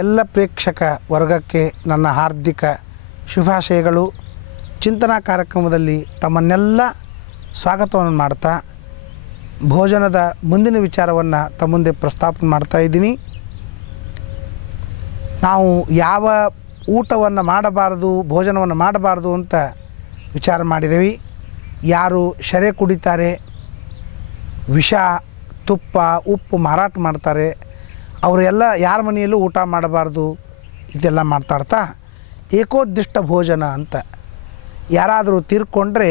ಎಲ್ಲ ಪ್ರೇಕ್ಷಕ ವರ್ಗಕ್ಕೆ ನನ್ನ ಹಾರ್ದಿಕ ಶುಭಾಶಯಗಳು. ಚಿಂತನಾ ಕಾರ್ಯಕ್ರಮದಲ್ಲಿ ತಮ್ಮನ್ನೆಲ್ಲ ಸ್ವಾಗತವನ್ನು ಮಾಡ್ತಾ ಭೋಜನದ ಮುಂದಿನ ವಿಚಾರವನ್ನು ತಮ್ಮ ಮುಂದೆ ಪ್ರಸ್ತಾಪನೆ ಮಾಡ್ತಾ ಇದ್ದೀನಿ. ನಾವು ಯಾವ ಊಟವನ್ನು ಮಾಡಬಾರ್ದು, ಭೋಜನವನ್ನು ಮಾಡಬಾರ್ದು ಅಂತ ವಿಚಾರ ಮಾಡಿದ್ದೀವಿ. ಯಾರು ಶರೆ ಕುಡಿತಾರೆ, ವಿಷ, ತುಪ್ಪ, ಉಪ್ಪು ಮಾರಾಟ ಮಾಡ್ತಾರೆ, ಅವರೆಲ್ಲ ಯಾರ ಮನೆಯಲ್ಲೂ ಊಟ ಮಾಡಬಾರ್ದು ಇದೆಲ್ಲ ಮಾತಾಡ್ತಾ ಏಕೋದ್ದಿಷ್ಟ ಭೋಜನ ಅಂತ ಯಾರಾದರೂ ತೀರ್ಕೊಂಡ್ರೆ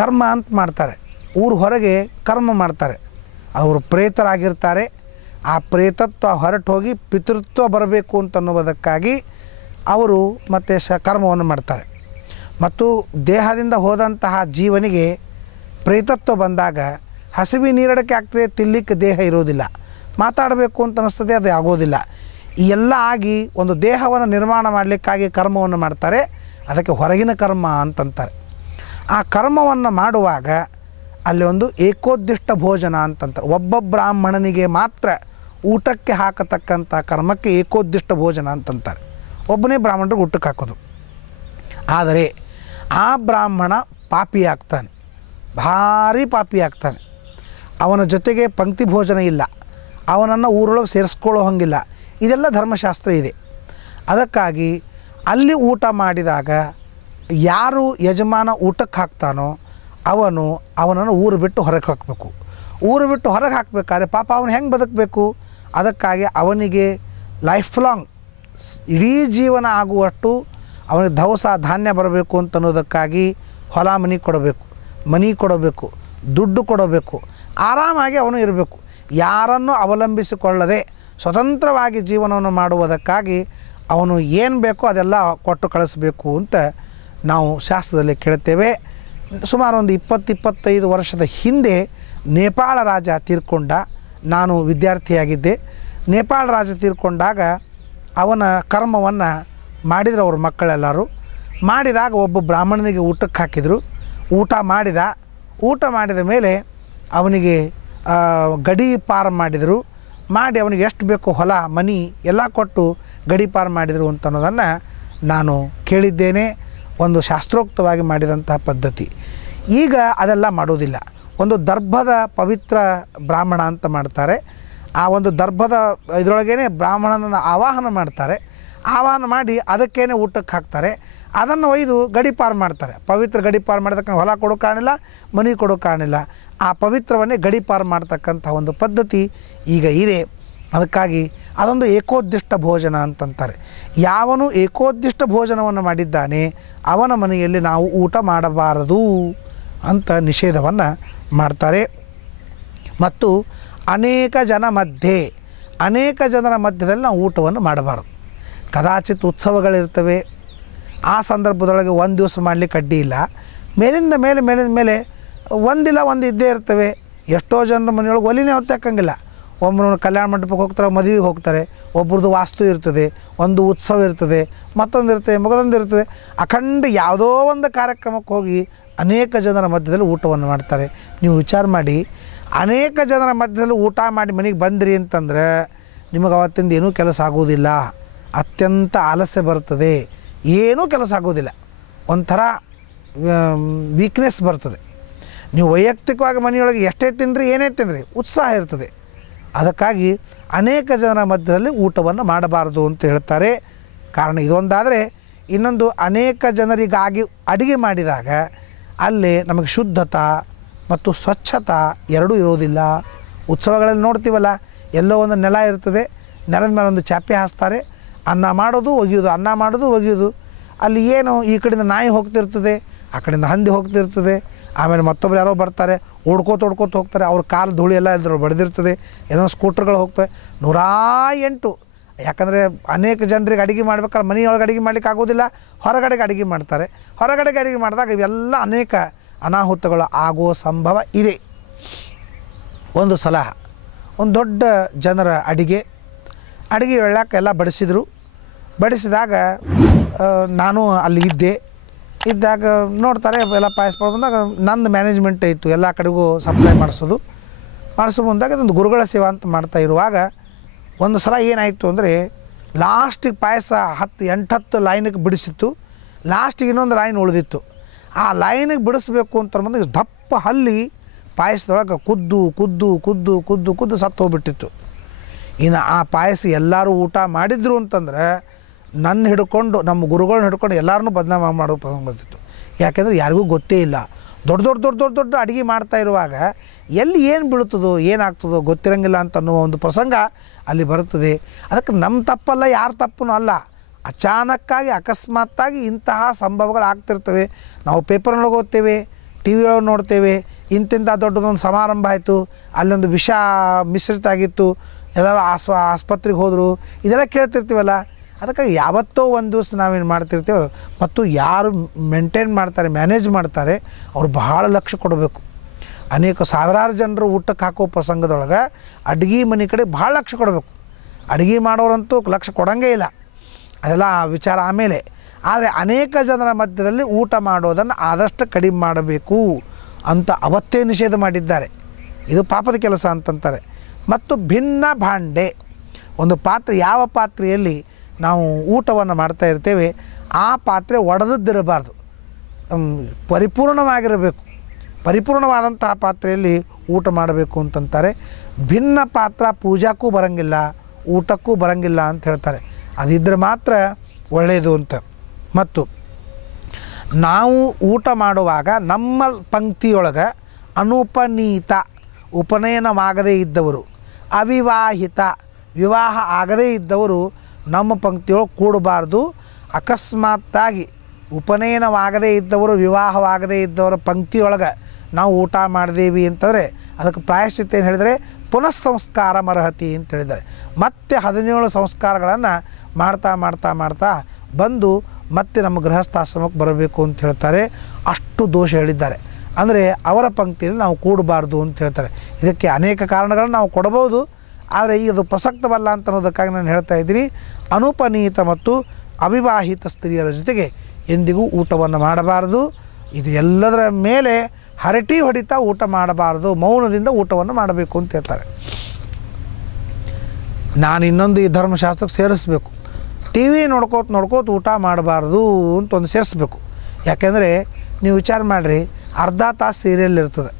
ಕರ್ಮ ಅಂತ ಮಾಡ್ತಾರೆ. ಊರ ಹೊರಗೆ ಕರ್ಮ ಮಾಡ್ತಾರೆ. ಅವರು ಪ್ರೇತರಾಗಿರ್ತಾರೆ. ಆ ಪ್ರೇತತ್ವ ಹೊರಟು ಹೋಗಿ ಪಿತೃತ್ವ ಬರಬೇಕು ಅಂತನ್ನುವುದಕ್ಕಾಗಿ ಅವರು ಮತ್ತೆ ಕರ್ಮವನ್ನು ಮಾಡ್ತಾರೆ. ಮತ್ತು ದೇಹದಿಂದ ಹೋದಂತಹ ಜೀವನಿಗೆ ಪ್ರೇತತ್ವ ಬಂದಾಗ ಹಸಿವಿ ನೀರಡಕ್ಕೆ ಆಗ್ತದೆ, ತಿನ್ನಲಿಕ್ಕೆ ದೇಹ ಇರೋದಿಲ್ಲ, ಮಾತಾಡಬೇಕು ಅಂತ ಅನ್ನಿಸ್ತದೆ, ಅದು ಆಗೋದಿಲ್ಲ. ಈ ಎಲ್ಲ ಆಗಿ ಒಂದು ದೇಹವನ್ನು ನಿರ್ಮಾಣ ಮಾಡಲಿಕ್ಕಾಗಿ ಕರ್ಮವನ್ನು ಮಾಡ್ತಾರೆ. ಅದಕ್ಕೆ ಹೊರಗಿನ ಕರ್ಮ ಅಂತಂತಾರೆ. ಆ ಕರ್ಮವನ್ನು ಮಾಡುವಾಗ ಅಲ್ಲಿ ಒಂದು ಏಕೋದ್ದಿಷ್ಟ ಭೋಜನ ಅಂತಂತಾರೆ. ಒಬ್ಬ ಬ್ರಾಹ್ಮಣನಿಗೆ ಮಾತ್ರ ಊಟಕ್ಕೆ ಹಾಕತಕ್ಕಂಥ ಕರ್ಮಕ್ಕೆ ಏಕೋದ್ದಿಷ್ಟ ಭೋಜನ ಅಂತಂತಾರೆ. ಒಬ್ಬನೇ ಬ್ರಾಹ್ಮಣರಿಗೆ ಊಟಕ್ಕೆ ಹಾಕೋದು. ಆದರೆ ಆ ಬ್ರಾಹ್ಮಣ ಪಾಪಿ ಆಗ್ತಾನೆ, ಭಾರಿ ಪಾಪಿ ಆಗ್ತಾನೆ. ಅವನ ಜೊತೆಗೆ ಪಂಕ್ತಿ ಭೋಜನ ಇಲ್ಲ, ಅವನನ್ನು ಊರೊಳಗೆ ಸೇರಿಸ್ಕೊಳ್ಳೋ ಹಂಗಿಲ್ಲ. ಇದೆಲ್ಲ ಧರ್ಮಶಾಸ್ತ್ರ ಇದೆ. ಅದಕ್ಕಾಗಿ ಅಲ್ಲಿ ಊಟ ಮಾಡಿದಾಗ ಯಾರು ಯಜಮಾನ ಊಟಕ್ಕೆ ಹಾಕ್ತಾನೋ ಅವನನ್ನು ಊರು ಬಿಟ್ಟು ಹೊರಗೆ ಹಾಕಬೇಕು. ಊರು ಬಿಟ್ಟು ಹೊರಗೆ ಹಾಕಬೇಕಾದ್ರೆ ಪಾಪ ಅವನು ಹೆಂಗೆ ಬದುಕಬೇಕು? ಅದಕ್ಕಾಗಿ ಅವನಿಗೆ ಲೈಫ್ ಲಾಂಗ್ ಇಡೀ ಜೀವನ ಆಗುವಷ್ಟು ಅವನಿಗೆ ದವಸ ಧಾನ್ಯ ಬರಬೇಕು ಅಂತ ಅನ್ನೋದಕ್ಕಾಗಿ ಹೊಲ ಮನೆ ಕೊಡಬೇಕು, ದುಡ್ಡು ಕೊಡಬೇಕು, ಆರಾಮಾಗಿ ಅವನು ಇರಬೇಕು. ಯಾರನ್ನು ಅವಲಂಬಿಸಿಕೊಳ್ಳದೆ ಸ್ವತಂತ್ರವಾಗಿ ಜೀವನವನ್ನು ಮಾಡುವುದಕ್ಕಾಗಿ ಅವನು ಏನು ಬೇಕೋ ಅದೆಲ್ಲ ಕೊಟ್ಟು ಕಳಿಸ್ಬೇಕು ಅಂತ ನಾವು ಶಾಸ್ತ್ರದಲ್ಲಿ ಕೇಳ್ತೇವೆ. ಸುಮಾರು ಒಂದು 20-25 ವರ್ಷದ ಹಿಂದೆ ನೇಪಾಳ ರಾಜ ತೀರ್ಕೊಂಡ. ನಾನು ವಿದ್ಯಾರ್ಥಿಯಾಗಿದ್ದೆ. ನೇಪಾಳ ರಾಜ ತೀರ್ಕೊಂಡಾಗ ಅವನ ಕರ್ಮವನ್ನು ಮಾಡಿದ್ರು ಅವ್ರ ಮಕ್ಕಳೆಲ್ಲರೂ. ಮಾಡಿದಾಗ ಒಬ್ಬ ಬ್ರಾಹ್ಮಣನಿಗೆ ಊಟಕ್ಕೆ ಹಾಕಿದರು. ಊಟ ಮಾಡಿದ ಮೇಲೆ ಅವನಿಗೆ ಗಡಿ ಪಾರು ಮಾಡಿದರು. ಮಾಡಿ ಅವನಿಗೆ ಎಷ್ಟು ಬೇಕೋ ಹೊಲ ಮನೆ ಎಲ್ಲ ಕೊಟ್ಟು ಗಡಿ ಪಾರು ಮಾಡಿದರು ಅಂತ ಅನ್ನೋದನ್ನು ನಾನು ಕೇಳಿದ್ದೇನೆ. ಒಂದು ಶಾಸ್ತ್ರೋಕ್ತವಾಗಿ ಮಾಡಿದಂಥ ಪದ್ಧತಿ. ಈಗ ಅದೆಲ್ಲ ಮಾಡೋದಿಲ್ಲ. ಒಂದು ದರ್ಭದ ಪವಿತ್ರ ಬ್ರಾಹ್ಮಣ ಅಂತ ಮಾಡ್ತಾರೆ. ಆ ಒಂದು ದರ್ಭದ ಇದರೊಳಗೇ ಬ್ರಾಹ್ಮಣನ ಆವಾಹನ ಮಾಡ್ತಾರೆ. ಆವಾಹನ ಮಾಡಿ ಅದಕ್ಕೇನೆ ಊಟಕ್ಕೆ ಹಾಕ್ತಾರೆ. ಅದನ್ನು ಒಯ್ದು ಗಡಿಪಾರು ಮಾಡ್ತಾರೆ. ಪವಿತ್ರ ಗಡಿಪಾರು ಮಾಡೋದಕ್ಕೆ ಹೊಲ ಕೊಡೋ ಕಾರಣಿಲ್ಲ, ಮನೆ ಕೊಡೋ ಕಾರಣಿಲ್ಲ. ಆ ಪವಿತ್ರವನ್ನೇ ಗಡಿಪಾರು ಮಾಡ್ತಕ್ಕಂಥ ಒಂದು ಪದ್ಧತಿ ಈಗ ಇದೆ. ಅದಕ್ಕಾಗಿ ಅದೊಂದು ಏಕೋದ್ದಿಷ್ಟ ಭೋಜನ ಅಂತಂತಾರೆ. ಯಾವನು ಏಕೋದ್ದಿಷ್ಟ ಭೋಜನವನ್ನು ಮಾಡಿದ್ದಾನೆ ಅವನ ಮನೆಯಲ್ಲಿ ನಾವು ಊಟ ಮಾಡಬಾರದು ಅಂತ ನಿಷೇಧವನ್ನು ಮಾಡ್ತಾರೆ. ಮತ್ತು ಅನೇಕ ಜನರ ಮಧ್ಯದಲ್ಲಿ ನಾವು ಊಟವನ್ನು ಮಾಡಬಾರದು. ಕದಾಚಿತ್ ಉತ್ಸವಗಳಿರ್ತವೆ. ಆ ಸಂದರ್ಭದೊಳಗೆ ಒಂದು ದಿವಸ ಮಾಡಲಿಕ್ಕೆ ಅಡ್ಡಿ ಇಲ್ಲ. ಮೇಲಿಂದ ಮೇಲೆ ಒಂದಿಲ್ಲ ಒಂದು ಇದ್ದೇ ಇರ್ತವೆ. ಎಷ್ಟೋ ಜನರ ಮನೆಯೊಳಗೆ ಒಲಿನೇ ಹೊತ್ತಾಕಂಗಿಲ್ಲ. ಒಬ್ಬರು ಕಲ್ಯಾಣ ಮಂಟಪಕ್ಕೆ ಹೋಗ್ತಾರೆ, ಮದುವೆಗೆ ಹೋಗ್ತಾರೆ. ಒಬ್ರದ್ದು ವಾಸ್ತು ಇರ್ತದೆ, ಒಂದು ಉತ್ಸವ ಇರ್ತದೆ, ಮತ್ತೊಂದು ಇರ್ತದೆ, ಮಗದೊಂದು ಇರ್ತದೆ. ಅಖಂಡ ಯಾವುದೋ ಒಂದು ಕಾರ್ಯಕ್ರಮಕ್ಕೆ ಹೋಗಿ ಅನೇಕ ಜನರ ಮಧ್ಯದಲ್ಲಿ ಊಟವನ್ನು ಮಾಡ್ತಾರೆ. ನೀವು ವಿಚಾರ ಮಾಡಿ, ಅನೇಕ ಜನರ ಮಧ್ಯದಲ್ಲಿ ಊಟ ಮಾಡಿ ಮನೆಗೆ ಬಂದ್ರಿ ಅಂತಂದ್ರೆ ನಿಮಗೆ ಅವತ್ತಿಂದ ಏನೂ ಕೆಲಸ ಆಗೋದಿಲ್ಲ. ಅತ್ಯಂತ ಆಲಸ್ಯ ಬರ್ತದೆ, ಏನೂ ಕೆಲಸ ಆಗೋದಿಲ್ಲ. ಒಂಥರ ವೀಕ್ನೆಸ್ ಬರ್ತದೆ. ನೀವು ವೈಯಕ್ತಿಕವಾಗಿ ಮನೆಯೊಳಗೆ ಎಷ್ಟೇ ತಿನ್ನಿರಿ, ಏನೇ ತಿನ್ನಿರಿ, ಉತ್ಸಾಹ ಇರ್ತದೆ. ಅದಕ್ಕಾಗಿ ಅನೇಕ ಜನರ ಮಧ್ಯದಲ್ಲಿ ಊಟವನ್ನು ಮಾಡಬಾರ್ದು ಅಂತ ಹೇಳ್ತಾರೆ. ಕಾರಣ ಇದೊಂದಾದರೆ, ಇನ್ನೊಂದು ಅನೇಕ ಜನರಿಗಾಗಿ ಅಡುಗೆ ಮಾಡಿದಾಗ ಅಲ್ಲಿ ನಮಗೆ ಶುದ್ಧತಾ ಮತ್ತು ಸ್ವಚ್ಛತಾ ಎರಡೂ ಇರೋದಿಲ್ಲ. ಉತ್ಸವಗಳಲ್ಲಿ ನೋಡ್ತೀವಲ್ಲ, ಎಲ್ಲೋ ಒಂದು ನೆಲ ಇರ್ತದೆ, ನೆಲದ ಮೇಲೆ ಒಂದು ಚಾಪೆ ಹಾಸ್ತಾರೆ, ಅನ್ನ ಮಾಡೋದು ಒಗೆಯೋದು. ಅಲ್ಲಿ ಏನು ಈ ಕಡೆಯಿಂದ ನಾಯಿ ಹೋಗ್ತಿರ್ತದೆ, ಆ ಕಡೆಯಿಂದ ಹಂದಿ ಹೋಗ್ತಿರ್ತದೆ, ಆಮೇಲೆ ಮತ್ತೊಬ್ರು ಯಾರೋ ಬರ್ತಾರೆ, ಓಡ್ಕೋತ ಹೋಗ್ತಾರೆ. ಅವ್ರ ಕಾಲು ಧೂಳಿ ಎಲ್ಲ ಇದ್ರ ಬಡ್ದಿರ್ತದೆ. ಏನೋ ಸ್ಕೂಟ್ರ್ಗಳು ಹೋಗ್ತವೆ. 108. ಯಾಕಂದರೆ ಅನೇಕ ಜನರಿಗೆ ಅಡುಗೆ ಮಾಡ್ಬೇಕಾದ್ರೆ ಮನೆಯೊಳಗೆ ಅಡುಗೆ ಮಾಡ್ಲಿಕ್ಕೆ ಆಗೋದಿಲ್ಲ, ಹೊರಗಡೆಗೆ ಅಡುಗೆ ಮಾಡ್ತಾರೆ. ಹೊರಗಡೆಗೆ ಅಡುಗೆ ಮಾಡಿದಾಗ ಇವೆಲ್ಲ ಅನೇಕ ಅನಾಹುತಗಳು ಆಗೋ ಸಂಭವ ಇದೆ. ಒಂದು ಸಲ ಒಂದು ದೊಡ್ಡ ಜನರ ಅಡುಗೆ ಎಲ್ಲ ಬಡಿಸಿದಾಗ ನಾನು ಅಲ್ಲಿ ಇದ್ದಾಗ ನೋಡ್ತಾರೆ ಎಲ್ಲ ಪಾಯಸ ಬಂದಾಗ ನಂದು ಮ್ಯಾನೇಜ್ಮೆಂಟ್ ಇತ್ತು, ಎಲ್ಲ ಕಡೆಗೂ ಸಪ್ಲೈ ಮಾಡಿಸೋ ಮುಂದಾಗ ಅದೊಂದು ಗುರುಗಳ ಸೇವಾ ಅಂತ ಮಾಡ್ತಾ ಇರುವಾಗ ಒಂದು ಸಲ ಏನಾಯಿತು ಅಂದರೆ ಲಾಸ್ಟಿಗೆ ಪಾಯಸ 8-10 ಲೈನಿಗೆ ಬಿಡಿಸಿತ್ತು. ಲಾಸ್ಟಿಗೆ ಇನ್ನೊಂದು ಲೈನ್ ಉಳಿದಿತ್ತು. ಆ ಲೈನಿಗೆ ಬಿಡಿಸ್ಬೇಕು ಅಂತ ಬಂದು ದಪ್ಪ ಹಲ್ಲಿ ಪಾಯಸದೊಳಗೆ ಕುದ್ದು ಕುದ್ದು ಕುದ್ದು ಕುದ್ದು ಕುದ್ದು ಸತ್ತು ಹೋಗ್ಬಿಟ್ಟಿತ್ತು. ಇನ್ನು ಆ ಪಾಯಸ ಎಲ್ಲರೂ ಊಟ ಮಾಡಿದ್ರು ಅಂತಂದ್ರೆ ನನ್ನ ಹಿಡ್ಕೊಂಡು ನಮ್ಮ ಗುರುಗಳನ್ನ ಹಿಡ್ಕೊಂಡು ಎಲ್ಲರನ್ನೂ ಬದನಾಮ ಮಾಡೋ ಪ್ರಸಂಗ ಬರ್ತಿತ್ತು. ಯಾಕೆಂದರೆ ಯಾರಿಗೂ ಗೊತ್ತೇ ಇಲ್ಲ. ದೊಡ್ಡ ದೊಡ್ಡ ದೊಡ್ಡ ದೊಡ್ಡ ದೊಡ್ಡ ಅಡುಗೆ ಮಾಡ್ತಾ ಇರುವಾಗ ಎಲ್ಲಿ ಏನು ಬೀಳ್ತದೋ ಏನಾಗ್ತದೋ ಗೊತ್ತಿರಂಗಿಲ್ಲ ಅಂತ ಅನ್ನೋ ಒಂದು ಪ್ರಸಂಗ ಅಲ್ಲಿ ಬರುತ್ತದೆ. ಅದಕ್ಕೆ ನಮ್ಮ ತಪ್ಪಲ್ಲ, ಯಾರ ತಪ್ಪೂ ಅಲ್ಲ. ಅಚಾನಕ್ಕಾಗಿ ಅಕಸ್ಮಾತ್ತಾಗಿ ಇಂತಹ ಸಂಭವಗಳು ಆಗ್ತಿರ್ತವೆ. ನಾವು ಪೇಪರ್ನೊಳಗೆ ಓದ್ತೇವೆ, ಟಿ ವಿ ಒಳಗೆ ನೋಡ್ತೇವೆ, ಇಂತಿಂಥ ದೊಡ್ಡದೊಂದು ಸಮಾರಂಭ ಆಯಿತು, ಅಲ್ಲೊಂದು ವಿಷ ಮಿಶ್ರಿತ ಆಗಿತ್ತು, ಎಲ್ಲರೂ ಆಸ್ಪತ್ರೆಗೆ ಹೋದರು, ಇದೆಲ್ಲ ಕೇಳ್ತಿರ್ತೀವಲ್ಲ. ಅದಕ್ಕಾಗಿ ಯಾವತ್ತೋ ಒಂದು ದಿವಸ ನಾವೇನು ಮಾಡ್ತಿರ್ತೇವೆ ಮತ್ತು ಯಾರು ಮೇಂಟೈನ್ ಮಾಡ್ತಾರೆ, ಮ್ಯಾನೇಜ್ ಮಾಡ್ತಾರೆ, ಅವ್ರು ಬಹಳ ಲಕ್ಷ್ಯ ಕೊಡಬೇಕು. ಅನೇಕ ಸಾವಿರಾರು ಜನರು ಊಟಕ್ಕೆ ಹಾಕೋ ಪ್ರಸಂಗದೊಳಗೆ ಅಡುಗೆ ಮನೆ ಕಡೆ ಭಾಳ ಲಕ್ಷ್ಯ ಕೊಡಬೇಕು. ಅಡುಗೆ ಮಾಡೋರಂತೂ ಲಕ್ಷ್ಯ ಕೊಡೋಂಗೇ ಇಲ್ಲ, ಅದೆಲ್ಲ ವಿಚಾರ ಆಮೇಲೆ. ಆದರೆ ಅನೇಕ ಜನರ ಮಧ್ಯದಲ್ಲಿ ಊಟ ಮಾಡೋದನ್ನು ಆದಷ್ಟು ಕಡಿಮೆ ಮಾಡಬೇಕು ಅಂತ ಅವತ್ತೇ ನಿಷೇಧ ಮಾಡಿದ್ದಾರೆ. ಇದು ಪಾಪದ ಕೆಲಸ ಅಂತಂತಾರೆ. ಮತ್ತು ಭಿನ್ನ ಭಾಂಡೆ, ಒಂದು ಪಾತ್ರೆ, ಯಾವ ಪಾತ್ರೆಯಲ್ಲಿ ನಾವು ಊಟವನ್ನು ಮಾಡ್ತಾ ಇರ್ತೇವೆ ಆ ಪಾತ್ರೆ ಒಡೆದದ್ದಿರಬಾರ್ದು, ಪರಿಪೂರ್ಣವಾಗಿರಬೇಕು. ಪರಿಪೂರ್ಣವಾದಂತಹ ಪಾತ್ರೆಯಲ್ಲಿ ಊಟ ಮಾಡಬೇಕು ಅಂತಂತಾರೆ. ಭಿನ್ನ ಪಾತ್ರ ಪೂಜಾಕ್ಕೂ ಬರೋಂಗಿಲ್ಲ, ಊಟಕ್ಕೂ ಬರೋಂಗಿಲ್ಲ ಅಂತ ಹೇಳ್ತಾರೆ. ಅದಿದ್ದರೆ ಮಾತ್ರ ಒಳ್ಳೆಯದು ಅಂತ. ಮತ್ತು ನಾವು ಊಟ ಮಾಡುವಾಗ ನಮ್ಮ ಪಂಕ್ತಿಯೊಳಗೆ ಅನುಪನೀತ, ಉಪನಯನವಾಗದೇ ಇದ್ದವರು, ಅವಿವಾಹಿತ, ವಿವಾಹ ಆಗದೇ ಇದ್ದವರು ನಮ್ಮ ಪಂಕ್ತಿಯೊಳಗೆ ಕೂಡಬಾರ್ದು. ಅಕಸ್ಮಾತ್ತಾಗಿ ಉಪನಯನವಾಗದೇ ಇದ್ದವರು, ವಿವಾಹವಾಗದೇ ಇದ್ದವರ ಪಂಕ್ತಿಯೊಳಗೆ ನಾವು ಊಟ ಮಾಡಿದೇವಿ ಅಂತಂದರೆ ಅದಕ್ಕೆ ಪ್ರಾಯಶ್ಚಿತ್ತ ಏನು ಹೇಳಿದರೆ ಪುನಃ ಸಂಸ್ಕಾರ ಮರಹತಿ ಅಂತ ಹೇಳಿದ್ದಾರೆ. ಮತ್ತೆ 17 ಸಂಸ್ಕಾರಗಳನ್ನು ಮಾಡ್ತಾ ಮಾಡ್ತಾ ಮಾಡ್ತಾ ಬಂದು ಮತ್ತೆ ನಮ್ಮ ಗೃಹಸ್ಥಾಶ್ರಮಕ್ಕೆ ಬರಬೇಕು ಅಂತ ಹೇಳ್ತಾರೆ. ಅಷ್ಟು ದೋಷ ಹೇಳಿದ್ದಾರೆ. ಅಂದರೆ ಅವರ ಪಂಕ್ತಿಯಲ್ಲಿ ನಾವು ಕೂಡಬಾರ್ದು ಅಂತ ಹೇಳ್ತಾರೆ. ಇದಕ್ಕೆ ಅನೇಕ ಕಾರಣಗಳನ್ನು ನಾವು ಕೊಡಬಹುದು, ಆದರೆ ಈಗ ಅದು ಪ್ರಸಕ್ತವಲ್ಲ ಅಂತ ಅನ್ನೋದಕ್ಕಾಗಿ ನಾನು ಹೇಳ್ತಾ ಇದ್ದೀನಿ. ಅನುಪನೀತ ಮತ್ತು ಅವಿವಾಹಿತ ಸ್ತ್ರೀಯರ ಜೊತೆಗೆ ಎಂದಿಗೂ ಊಟವನ್ನು ಮಾಡಬಾರ್ದು. ಇದು ಎಲ್ಲದರ ಮೇಲೆ ಹರಟಿ ಹೊಡಿತಾ ಊಟ ಮಾಡಬಾರ್ದು, ಮೌನದಿಂದ ಊಟವನ್ನು ಮಾಡಬೇಕು ಅಂತ ಹೇಳ್ತಾರೆ. ನಾನು ಇನ್ನೊಂದು ಈ ಧರ್ಮಶಾಸ್ತ್ರಕ್ಕೆ ಸೇರಿಸ್ಬೇಕು, ಟಿ ವಿ ನೋಡ್ಕೋತ ಊಟ ಮಾಡಬಾರ್ದು ಅಂತ ಒಂದು ಸೇರಿಸ್ಬೇಕು. ಯಾಕೆಂದರೆ ನೀವು ವಿಚಾರ ಮಾಡಿರಿ, ಅರ್ಧ ತಾಸು ಸೀರಿಯಲ್ ಇರ್ತದೆ.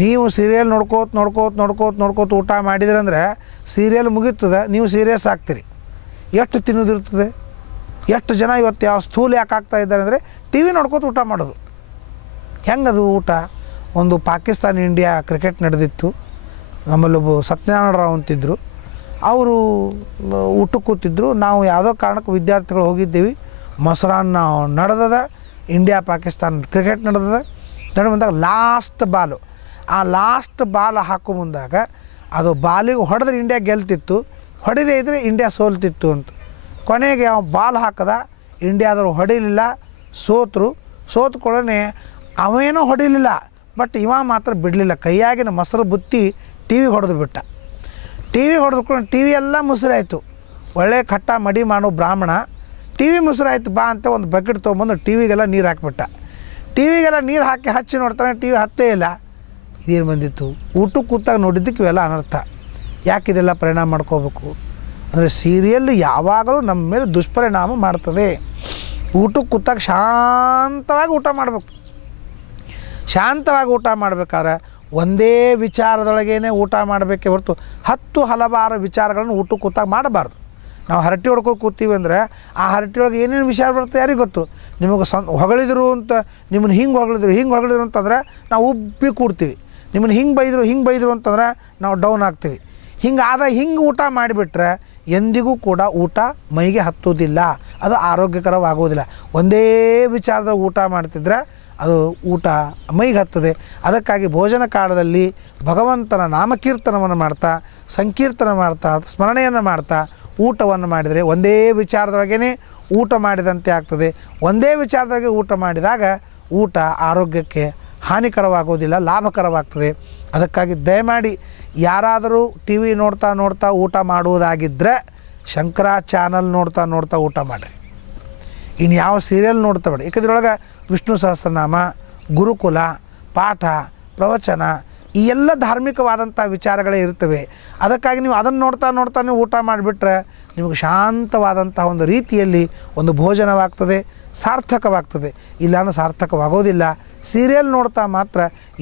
ನೀವು ಸೀರಿಯಲ್ ನೋಡ್ಕೋತ ಊಟ ಮಾಡಿದ್ರಂದ್ರೆ ಸೀರಿಯಲ್ ಮುಗೀತದೆ, ನೀವು ಸೀರಿಯಸ್ ಆಗ್ತೀರಿ. ಎಷ್ಟು ತಿನ್ನೋದಿರ್ತದೆ? ಎಷ್ಟು ಜನ ಇವತ್ತು ಯಾವ ಸ್ಥೂಲ ಯಾಕೆ ಆಗ್ತಾ ಇದ್ದಾರೆ ಅಂದರೆ ಟಿ ವಿ ನೋಡ್ಕೋತ ಊಟ ಮಾಡೋದು. ಹೆಂಗದು ಊಟ? ಒಂದು ಪಾಕಿಸ್ತಾನ ಇಂಡಿಯಾ ಕ್ರಿಕೆಟ್ ನಡೆದಿತ್ತು. ನಮ್ಮಲ್ಲೊಬ್ಬ ಸತ್ಯನಾರಾಯಣ ರಾವ್ ಅಂತಿದ್ದರು, ಅವರು ಊಟಕ್ಕೆ ಕೂತಿದ್ರು. ನಾವು ಯಾವುದೋ ಕಾರಣಕ್ಕೆ ವಿದ್ಯಾರ್ಥಿಗಳು ಹೋಗಿದ್ದೀವಿ, ಮೊಸರನ್ನ ನಡೆದದ, ಇಂಡಿಯಾ ಪಾಕಿಸ್ತಾನ ಕ್ರಿಕೆಟ್ ನಡೆದದ. ಬಂದಾಗ ಲಾಸ್ಟ್ ಬಾಲ್ ಹಾಕೋ ಮುಂದಾಗ ಅದು ಬಾಲಿಗೆ ಹೊಡೆದ್ರೆ ಇಂಡಿಯಾ ಗೆಲ್ತಿತ್ತು, ಹೊಡೆದೇ ಇದ್ದರೆ ಇಂಡಿಯಾ ಸೋಲ್ತಿತ್ತು ಅಂತ. ಕೊನೆಗೆ ಅವ ಬಾಲ್ ಹಾಕದ, ಇಂಡಿಯಾದವ್ರು ಹೊಡಿಲಿಲ್ಲ, ಸೋತ್ಕೊಳ್ಳೆ ಅವೇನೂ ಹೊಡಿಲಿಲ್ಲ, ಬಟ್ ಇವ ಮಾತ್ರ ಬಿಡಲಿಲ್ಲ. ಕೈಯಾಗಿನ ಮೊಸರು ಬುತ್ತಿ ಟಿ ವಿ ಹೊಡೆದು ಬಿಟ್ಟ. ಟಿ ವಿ ಹೊಡೆದುಕೊಂಡು ಟಿ ವಿ ಎಲ್ಲ ಮುಸುರಾಯಿತು. ಒಳ್ಳೆ ಕಟ್ಟ ಮಡಿ ಮಾಡೋ ಬ್ರಾಹ್ಮಣ, ಟಿ ವಿ ಮುಸುರಾಯಿತು ಬಾ ಅಂತ ಒಂದು ಬಕೆಟ್ ತೊಗೊಂಬಂದು ಟಿ ವಿಗೆಲ್ಲ ನೀರು ಹಾಕಿಬಿಟ್ಟ. ಟಿ ವಿಗೆಲ್ಲ ನೀರು ಹಾಕಿ ಹಚ್ಚಿ ನೋಡ್ತಾನೆ, ಟಿ ವಿ ಹತ್ತೇ ಇಲ್ಲ. ಇದೇನು ಬಂದಿತ್ತು? ಊಟಕ್ಕೆ ಕೂತಾಗ ನೋಡಿದ್ದಕ್ಕೆ ಇವೆಲ್ಲ ಅನರ್ಥ. ಯಾಕಿದೆಲ್ಲ ಪರಿಣಾಮ ಮಾಡ್ಕೋಬೇಕು ಅಂದರೆ ಸೀರಿಯಲ್ಲು ಯಾವಾಗಲೂ ನಮ್ಮ ಮೇಲೆ ದುಷ್ಪರಿಣಾಮ ಮಾಡ್ತದೆ. ಊಟಕ್ಕೆ ಕೂತಾಗ ಶಾಂತವಾಗಿ ಊಟ ಮಾಡಬೇಕು. ಶಾಂತವಾಗಿ ಊಟ ಮಾಡಬೇಕಾದ್ರೆ ಒಂದೇ ವಿಚಾರದೊಳಗೇ ಊಟ ಮಾಡಬೇಕೇ ಹೊರತು 10 ಹಲವಾರು ವಿಚಾರಗಳನ್ನು ಊಟಕ್ಕೆ ಕೂತಾಗ ಮಾಡಬಾರ್ದು. ನಾವು ಹರಟಿ ಹೊಡ್ಕೊಂಡು ಕೂತೀವಿ ಅಂದರೆ ಆ ಹರಟಿ ಒಳಗೆ ಏನೇನು ವಿಚಾರ ಬರುತ್ತೆ ಯಾರಿಗೆ ಗೊತ್ತು? ನಿಮಗೆ ಹೊಗಳಿದ್ರು ಅಂತ, ನಿಮ್ಮನ್ನು ಹಿಂಗೆ ಹೊಗಳಿದ್ರು ಅಂತಂದ್ರೆ ನಾವು ಉಬ್ಬಿ ಕೂಡ್ತೀವಿ. ನಿಮ್ಮನ್ನು ಹಿಂಗೆ ಬೈದರು ಅಂತಂದ್ರೆ ನಾವು ಡೌನ್ ಆಗ್ತೀವಿ. ಹಿಂಗೆ ಊಟ ಮಾಡಿಬಿಟ್ರೆ ಎಂದಿಗೂ ಕೂಡ ಊಟ ಮೈಗೆ ಹತ್ತೋದಿಲ್ಲ, ಅದು ಆರೋಗ್ಯಕರವಾಗೋದಿಲ್ಲ. ಒಂದೇ ವಿಚಾರದಾಗ ಊಟ ಮಾಡ್ತಿದ್ರೆ ಅದು ಊಟ ಮೈಗೆ ಹತ್ತದೆ. ಅದಕ್ಕಾಗಿ ಭೋಜನ ಕಾಲದಲ್ಲಿ ಭಗವಂತನ ನಾಮಕೀರ್ತನವನ್ನು ಮಾಡ್ತಾ, ಸಂಕೀರ್ತನ ಮಾಡ್ತಾ, ಸ್ಮರಣೆಯನ್ನು ಮಾಡ್ತಾ ಊಟವನ್ನು ಮಾಡಿದರೆ ಒಂದೇ ವಿಚಾರದೊಳಗೇ ಊಟ ಮಾಡಿದಂತೆ ಆಗ್ತದೆ. ಒಂದೇ ವಿಚಾರದಾಗೆ ಊಟ ಮಾಡಿದಾಗ ಊಟ ಆರೋಗ್ಯಕ್ಕೆ ಹಾನಿಕರವಾಗೋದಿಲ್ಲ, ಲಾಭಕರವಾಗ್ತದೆ. ಅದಕ್ಕಾಗಿ ದಯಮಾಡಿ ಯಾರಾದರೂ ಟಿ ವಿ ನೋಡ್ತಾ ಊಟ ಮಾಡುವುದಾಗಿದ್ದರೆ ಶಂಕರ ಚಾನಲ್ ನೋಡ್ತಾ ಊಟ ಮಾಡಿರಿ. ಇನ್ನು ಯಾವ ಸೀರಿಯಲ್ ನೋಡ್ತಾ ಬೇಡ. ಯಾಕಂದ್ರೊಳಗೆ ವಿಷ್ಣು ಸಹಸ್ರನಾಮ, ಗುರುಕುಲ, ಪಾಠ, ಪ್ರವಚನ ಈ ಎಲ್ಲ ಧಾರ್ಮಿಕವಾದಂಥ ವಿಚಾರಗಳೇ ಇರ್ತವೆ. ಅದಕ್ಕಾಗಿ ನೀವು ಅದನ್ನು ನೋಡ್ತಾ ನೀವು ಊಟ ಮಾಡಿಬಿಟ್ರೆ ನಿಮಗೆ ಶಾಂತವಾದಂಥ ಒಂದು ರೀತಿಯಲ್ಲಿ ಒಂದು ಭೋಜನವಾಗ್ತದೆ, ಸಾರ್ಥಕವಾಗ್ತದೆ. ಇಲ್ಲಾಂದ್ರೆ ಸಾರ್ಥಕವಾಗೋದಿಲ್ಲ. ಸೀರಿಯಲ್ ನೋಡ್ತಾ ಮಾತ್ರ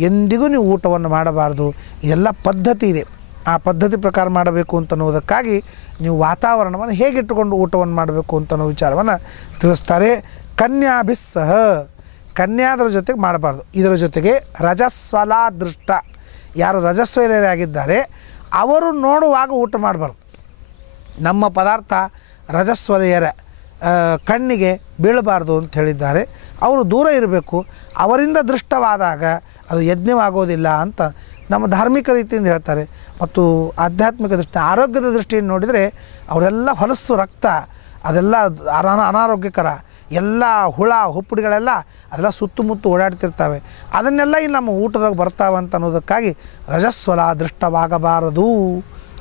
ಎಂದಿಗೂ ನೀವು ಊಟವನ್ನು ಮಾಡಬಾರ್ದು. ಇದೆಲ್ಲ ಪದ್ಧತಿ ಇದೆ, ಆ ಪದ್ಧತಿ ಪ್ರಕಾರ ಮಾಡಬೇಕು ಅಂತನ್ನುವುದಕ್ಕಾಗಿ ನೀವು ವಾತಾವರಣವನ್ನು ಹೇಗಿಟ್ಟುಕೊಂಡು ಊಟವನ್ನು ಮಾಡಬೇಕು ಅಂತನ್ನೋ ವಿಚಾರವನ್ನು ತಿಳಿಸ್ತಾರೆ. ಕನ್ಯಾಭಿಸ್ಸಹ, ಕನ್ಯಾದರ ಜೊತೆಗೆ ಮಾಡಬಾರ್ದು. ಇದರ ಜೊತೆಗೆ ರಜಸ್ವಲಾದೃಷ್ಟ, ಯಾರು ರಜಸ್ವಲೆಯರಾಗಿದ್ದಾರೆ ಅವರು ನೋಡುವಾಗ ಊಟ ಮಾಡಬಾರ್ದು. ನಮ್ಮ ಪದಾರ್ಥ ರಜಸ್ವಲೆಯರ ಕಣ್ಣಿಗೆ ಬೀಳಬಾರ್ದು ಅಂತ ಹೇಳಿದ್ದಾರೆ. ಅವರು ದೂರ ಇರಬೇಕು. ಅವರಿಂದ ದೃಷ್ಟವಾದಾಗ ಅದು ಯಜ್ಞವಾಗೋದಿಲ್ಲ ಅಂತ ನಮ್ಮ ಧಾರ್ಮಿಕ ರೀತಿಯಿಂದ ಹೇಳ್ತಾರೆ. ಮತ್ತು ಆಧ್ಯಾತ್ಮಿಕ ದೃಷ್ಟಿ, ಆರೋಗ್ಯದ ದೃಷ್ಟಿಯನ್ನು ನೋಡಿದರೆ ಅವರೆಲ್ಲ ಹೊಲಸು ರಕ್ತ ಅದೆಲ್ಲ ಅನಾರೋಗ್ಯಕರ, ಎಲ್ಲ ಹುಳ ಹುಪ್ಪಡಿಗಳೆಲ್ಲ ಅದೆಲ್ಲ ಸುತ್ತಮುತ್ತ ಓಡಾಡ್ತಿರ್ತವೆ. ಅದನ್ನೆಲ್ಲ ಇಲ್ಲಿ ನಮ್ಮ ಊಟದಾಗ ಬರ್ತಾವೆ ಅಂತ ಅನ್ನೋದಕ್ಕಾಗಿ ರಜಸ್ವಲ ದೃಷ್ಟವಾಗಬಾರದು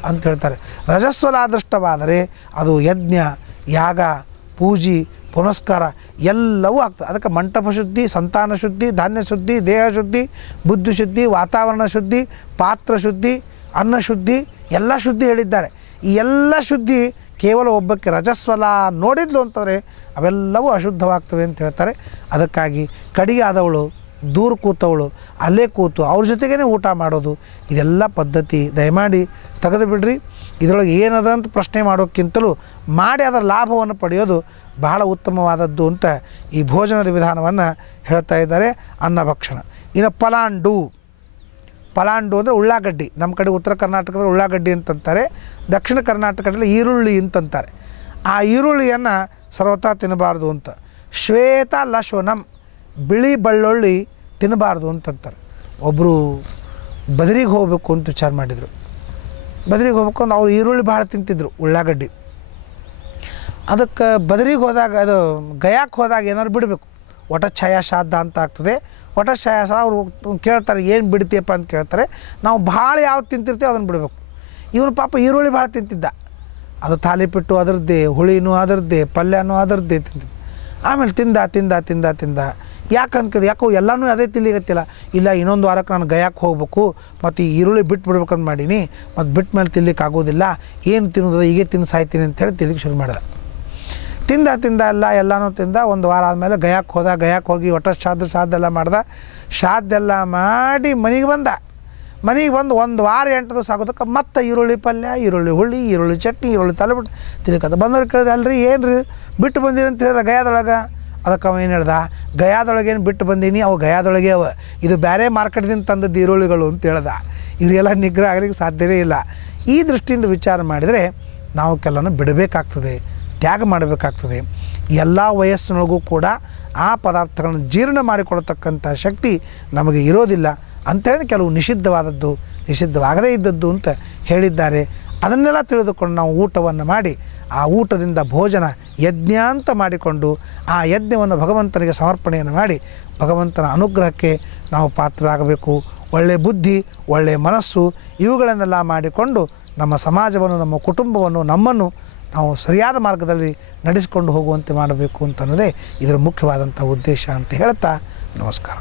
ಅಂತ ಹೇಳ್ತಾರೆ. ರಜಸ್ವಲ ದೃಷ್ಟವಾದರೆ ಅದು ಯಜ್ಞ, ಯಾಗ, ಪೂಜೆ, ಪುನಸ್ಕಾರ ಎಲ್ಲವೂ ಆಗ್ತದೆ. ಅದಕ್ಕೆ ಮಂಟಪ ಶುದ್ಧಿ, ಸಂತಾನ ಶುದ್ಧಿ, ಧಾನ್ಯ ಶುದ್ಧಿ, ದೇಹ ಶುದ್ಧಿ, ಬುದ್ಧಿ ಶುದ್ಧಿ, ವಾತಾವರಣ ಶುದ್ಧಿ, ಪಾತ್ರ ಶುದ್ಧಿ, ಅನ್ನ ಶುದ್ಧಿ ಎಲ್ಲ ಶುದ್ಧಿ ಹೇಳಿದ್ದಾರೆ. ಈ ಎಲ್ಲ ಶುದ್ಧಿ ಕೇವಲ ಒಬ್ಬಕ್ಕೆ ರಜಸ್ವಲ ನೋಡಿದ್ಲು ಅಂತಂದರೆ ಅವೆಲ್ಲವೂ ಅಶುದ್ಧವಾಗ್ತವೆ ಅಂತ ಹೇಳ್ತಾರೆ. ಅದಕ್ಕಾಗಿ ಕಡಿಗೆ ಆದವಳು, ದೂರ ಕೂತವಳು, ಅಲ್ಲೇ ಕೂತು ಅವ್ರ ಜೊತೆಗೇ ಊಟ ಮಾಡೋದು, ಇದೆಲ್ಲ ಪದ್ಧತಿ ದಯಮಾಡಿ ತೆಗೆದು ಬಿಡ್ರಿ. ಇದರೊಳಗೆ ಏನದ ಅಂತ ಪ್ರಶ್ನೆ ಮಾಡೋಕ್ಕಿಂತಲೂ ಮಾಡಿ ಅದರ ಲಾಭವನ್ನು ಪಡೆಯೋದು ಬಹಳ ಉತ್ತಮವಾದದ್ದು ಅಂತ ಈ ಭೋಜನದ ವಿಧಾನವನ್ನು ಹೇಳ್ತಾ ಇದ್ದಾರೆ. ಅನ್ನಭಕ್ಷಣ. ಇನ್ನು ಪಲಾಂಡು, ಪಲಾಂಡು ಅಂದರೆ ಉಳ್ಳಾಗಡ್ಡಿ. ನಮ್ಮ ಕಡೆ ಉತ್ತರ ಕರ್ನಾಟಕದಲ್ಲಿ ಉಳ್ಳಾಗಡ್ಡಿ ಅಂತಂತಾರೆ, ದಕ್ಷಿಣ ಕರ್ನಾಟಕದಲ್ಲಿ ಈರುಳ್ಳಿ ಅಂತಂತಾರೆ. ಆ ಈರುಳ್ಳಿಯನ್ನು ಸರ್ವತಾ ತಿನ್ನಬಾರ್ದು ಅಂತ. ಶ್ವೇತ ಲಶೋನಂ, ಬಿಳಿ ಬೆಳ್ಳುಳ್ಳಿ ತಿನ್ನಬಾರ್ದು ಅಂತಂತಾರೆ. ಒಬ್ಬರು ಬದರಿಗೆ ಹೋಗಬೇಕು ಅಂತ ವಿಚಾರ ಮಾಡಿದರು. ಬದರಿಗೆ ಹೋಗ್ಬೇಕು ಅಂದ್ರೆ ಅವ್ರು ಈರುಳ್ಳಿ ಭಾಳ ತಿಂತಿದ್ರು, ಉಳ್ಳಾಗಡ್ಡಿ. ಅದಕ್ಕೆ ಬದರಿಗೆ ಹೋದಾಗ, ಅದು ಗಯಾಕ್ಕೆ ಹೋದಾಗ ಏನಾದ್ರು ಬಿಡಬೇಕು. ಒಟ ಛಾಯಾಶ್ರಾದ್ದ ಅಂತ ಆಗ್ತದೆ. ಒಟ ಛಾಯಾಶ್ರಾದ್ದ ಅವರು ಕೇಳ್ತಾರೆ, ಏನು ಬಿಡ್ತೀಯಪ್ಪ ಅಂತ ಕೇಳ್ತಾರೆ. ನಾವು ಭಾಳ ಯಾವ್ದು ತಿಂತಿರ್ತೀವಿ ಅದನ್ನು ಬಿಡಬೇಕು. ಇವನು ಪಾಪ ಈರುಳ್ಳಿ ಭಾಳ ತಿಂತಿದ್ದ. ಅದು ತಾಲಿಪಿಟ್ಟು ಅದರದ್ದೇ, ಹುಳಿನೂ ಅದರದ್ದೇ, ಪಲ್ಯನೂ ಅದರದ್ದೇ ತಿಂತಿದ್ದ. ಆಮೇಲೆ ತಿಂದ ಯಾಕೋ ಎಲ್ಲನೂ ಅದೇ ತಿನ್ಲಿಗತ್ತಿಲ್ಲ. ಇಲ್ಲ, ಇನ್ನೊಂದು ವಾರಕ್ಕೆ ನಾನು ಗಯಾಕ್ಕೆ ಹೋಗ್ಬೇಕು, ಮತ್ತು ಈ ಈರುಳ್ಳಿ ಬಿಟ್ಟು ಬಿಡ್ಬೇಕಂತ ಮಾಡೀನಿ, ಮತ್ತು ಬಿಟ್ಟ ಮೇಲೆ ತಿನ್ಲಿಕ್ಕೆ ಆಗೋದಿಲ್ಲ, ಏನು ತಿನ್ನೋದು, ಹೀಗೆ ತಿಂದು ಸಾಯ್ತೀನಿ ಅಂತೇಳಿ ತಿನ್ಲಿಕ್ಕೆ ಶುರು ಮಾಡಿದ. ತಿಂದ ಎಲ್ಲನೂ ತಿಂದ. ಒಂದು ವಾರ ಆದಮೇಲೆ ಗಯಾಕ್ಕೆ ಹೋದ. ಗಯಾಕ್ಕೆ ಹೋಗಿ ಒಟ್ಟ ಶ್ರಾದ್ದೆಲ್ಲ ಮಾಡ್ದ. ಶ್ರಾದ್ದೆಲ್ಲ ಮಾಡಿ ಮನೆಗೆ ಬಂದ. ಮನೆಗೆ ಬಂದು ಒಂದು ವಾರ 8 ದಿವಸ ಆಗೋದಕ್ಕೆ ಮತ್ತೆ ಈರುಳ್ಳಿ ಪಲ್ಯ, ಈರುಳ್ಳಿ ಹುಳಿ, ಈರುಳ್ಳಿ ಚಟ್ನಿ, ಈರುಳ್ಳಿ ತಲೆಬಿಟ್ಟು ತಿನ್ಲಿಕ್ಕದ. ಬಂದವ್ರು ಕೇಳಿದ್ರೆ, ಅಲ್ರಿ ಏನು ರೀ ಬಿಟ್ಟು ಬಂದಿರಿ ಅಂತ ಹೇಳಿದ್ರೆ ಗಯಾದೊಳಗೆ. ಅದಕ್ಕೆ ಅವ ಏನು ಹೇಳ್ದ, ಗಯಾದೊಳಗೇನು ಬಿಟ್ಟು ಬಂದೀನಿ, ಅವು ಗಯಾದೊಳಗೆ ಅವ, ಇದು ಬೇರೆ ಮಾರ್ಕೆಟ್ದಿಂದ ತಂದದ್ದು ಈರುಳ್ಳಿಗಳು ಅಂತ ಹೇಳ್ದ. ಇವರೆಲ್ಲ ನಿಗ್ರಹ ಆಗಲಿಕ್ಕೆ ಸಾಧ್ಯವೇ ಇಲ್ಲ. ಈ ದೃಷ್ಟಿಯಿಂದ ವಿಚಾರ ಮಾಡಿದರೆ ನಾವು ಕೆಲವನ್ನು ಬಿಡಬೇಕಾಗ್ತದೆ, ತ್ಯಾಗ ಮಾಡಬೇಕಾಗ್ತದೆ. ಎಲ್ಲ ವಯಸ್ಸಿನೊಳಗೂ ಕೂಡ ಆ ಪದಾರ್ಥಗಳನ್ನು ಜೀರ್ಣ ಮಾಡಿಕೊಳ್ತಕ್ಕಂಥ ಶಕ್ತಿ ನಮಗೆ ಇರೋದಿಲ್ಲ ಅಂಥೇಳಿ ಕೆಲವು ನಿಷಿದ್ಧವಾಗದೇ ಇದ್ದದ್ದು ಅಂತ ಹೇಳಿದ್ದಾರೆ. ಅದನ್ನೆಲ್ಲ ತಿಳಿದುಕೊಂಡು ನಾವು ಊಟವನ್ನು ಮಾಡಿ, ಆ ಊಟದಿಂದ ಭೋಜನ ಯಜ್ಞ ಅಂತ ಮಾಡಿಕೊಂಡು ಆ ಯಜ್ಞವನ್ನು ಭಗವಂತನಿಗೆ ಸಮರ್ಪಣೆಯನ್ನು ಮಾಡಿ ಭಗವಂತನ ಅನುಗ್ರಹಕ್ಕೆ ನಾವು ಪಾತ್ರರಾಗಬೇಕು. ಒಳ್ಳೆಯ ಬುದ್ಧಿ, ಒಳ್ಳೆಯ ಮನಸ್ಸು ಇವುಗಳನ್ನೆಲ್ಲ ಮಾಡಿಕೊಂಡು ನಮ್ಮ ಸಮಾಜವನ್ನು, ನಮ್ಮ ಕುಟುಂಬವನ್ನು, ನಮ್ಮನ್ನು ನಾವು ಸರಿಯಾದ ಮಾರ್ಗದಲ್ಲಿ ನಡೆಸಿಕೊಂಡು ಹೋಗುವಂತೆ ಮಾಡಬೇಕು ಅಂತನ್ನೋದೇ ಇದರ ಮುಖ್ಯವಾದಂಥ ಉದ್ದೇಶ ಅಂತ ಹೇಳ್ತಾ ನಮಸ್ಕಾರ.